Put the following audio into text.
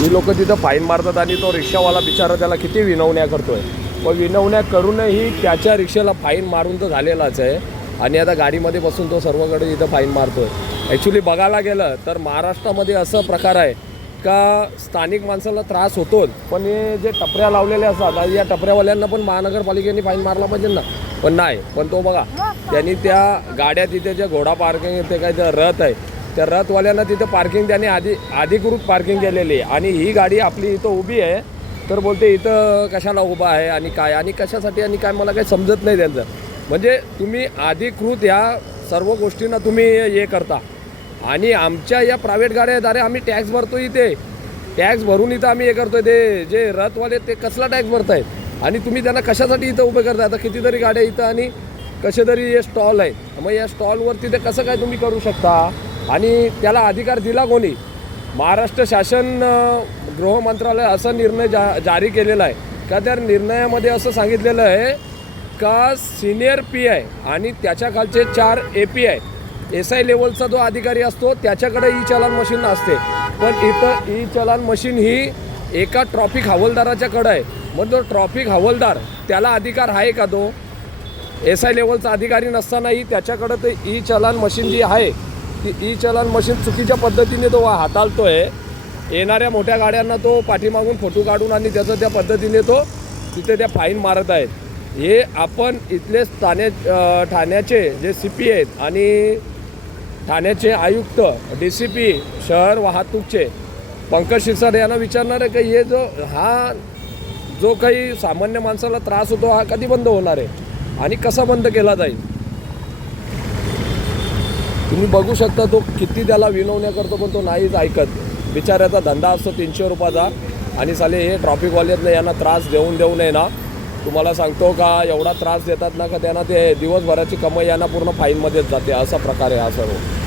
ही लोक तिथं फाईन मारतात आणि तो रिक्षावाला बिचारा त्याला किती विनवण्या करतोय, पण विनवण्या करूनही त्याच्या रिक्षाला फाईन मारून तर झालेलाच आहे आणि आता गाडीमध्ये बसून तो सर्वकडे इथं फाईन मारतोय. ॲक्च्युली बघायला गेलं तर महाराष्ट्रामध्ये असं प्रकार आहे का स्थानिक माणसाला त्रास होतोच, पण हे जे टपऱ्या लावलेले असतात या टपऱ्यावाल्यांना पण महानगरपालिकेने फाईन मारला पाहिजे ना, पण नाही. पण तो बघा त्यांनी त्या गाड्या तिथे जे घोडा पार्किंग ते काय ते रथ आहे त्या रथवाल्यांना तिथे पार्किंग त्यांनी अधिकृत पार्किंग केलेली आहे आणि ही गाडी आपली इथं उभी आहे तर बोलते इथं कशाला उभा आहे आणि काय आणि कशासाठी आणि काय मला काही समजत नाही त्यांचं. म्हणजे तुम्ही अधिकृत ह्या सर्व गोष्टींना तुम्ही हे करता आणि आमच्या या प्रायव्हेट गाड्या आहेत, अरे आम्ही टॅक्स भरतो इथे, टॅक्स भरून इथं आम्ही हे करतोय. ते जे रथवाले ते कसला टॅक्स भरतायत आणि तुम्ही त्यांना कशासाठी इथं उभे करताय. आता कितीतरी गाड्या इथं आणि कसे तरी हे स्टॉल आहे, मग या स्टॉलवरती ते कसं काय तुम्ही करू शकता आणि त्याला अधिकार दिला कोणी. महाराष्ट्र शासन गृह मंत्रालय असा निर्णय जारी केलेला आहे का त्या निर्णयामध्ये असं सांगितलेलं आहे का सिनियर PI आणि त्याच्या खालचे 4 API SI लेवलचा जो अधिकारी असतो त्याच्याकडे ई चलान मशीन असते, पण इथं ई चलान मशीन ही एका ट्रॉफिक हवालदाराच्याकडे आहे. मग तो ट्रॉफिक हवालदार त्याला अधिकार आहे का, तो SI लेवलचा अधिकारी नसतानाही त्याच्याकडं ते ई चलान मशीन जी आहे ती ई चलान मशीन चुकीच्या पद्धतीने तो हाताळतो आहे. येणाऱ्या मोठ्या गाड्यांना तो पाठीमागून फोटो काढून आणि त्याचं त्या पद्धतीने तो तिथे त्या फाईन मारत आहेत. हे आपण इथले ठाण्याचे जे CP आहेत आणि ठाण्याचे आयुक्त DCP शहर वाहतूकचे पंकज शिरसाट यांना विचारणार आहे की हे जो काही सामान्य माणसाला त्रास होतो हा कधी बंद होणार आहे आणि कसा बंद केला जाईल. तुम्ही बघू शकता तो किती त्याला विनवण्या करतो पण तो नाहीच ऐकत. बिचाऱ्याचा धंदा असतो 300 रुपयाचा आणि साले हे ट्रॉफिकवाल्यातनं यांना त्रास देऊ नये ना. तुम्हाला सांगतो का एवढा त्रास देतात ना का त्यांना ते दिवसभराची कमाई यांना पूर्ण फाईनमध्येच जाते. असा प्रकार आहे हा सर्व.